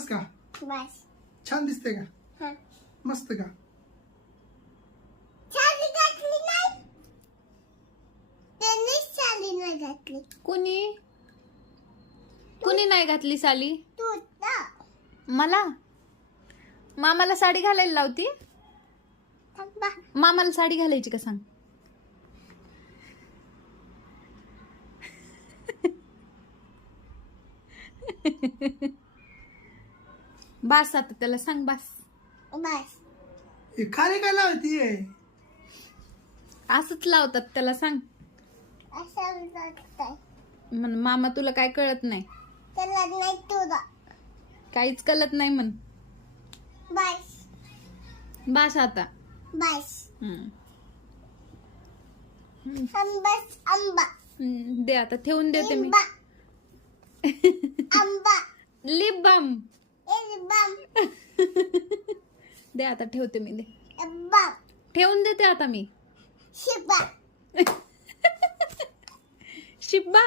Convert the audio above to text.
बस का? बस. छान दिसते का? हा. मस्त का? साडी घातली नाही. त्यांनीच साडी नाही घातली. कुणी नाही घातली साली? तू ना. मला मामाला साडी घालायला लावती. थांबा. मामाला साडी घालायची का सांग? बास आता त्याला सांग बास. बस. हे खाली काय लावतीये? असंच लावतात त्याला सांग. असं वाटतंय. म्हण मामा तुला काय कळत नाही. त्याला नाही तुला. काहीच कळत नाही म्हण. बस. बास आता. बस. हम्म. आंबाच आंबा. दे आता ठेवून देते मी. लिंबा. आंबा. Lip balm लिंबम. दे आता ठेवते मी. दे लिंबम. ठेवून देते आता मी. शिबा. शिब्बा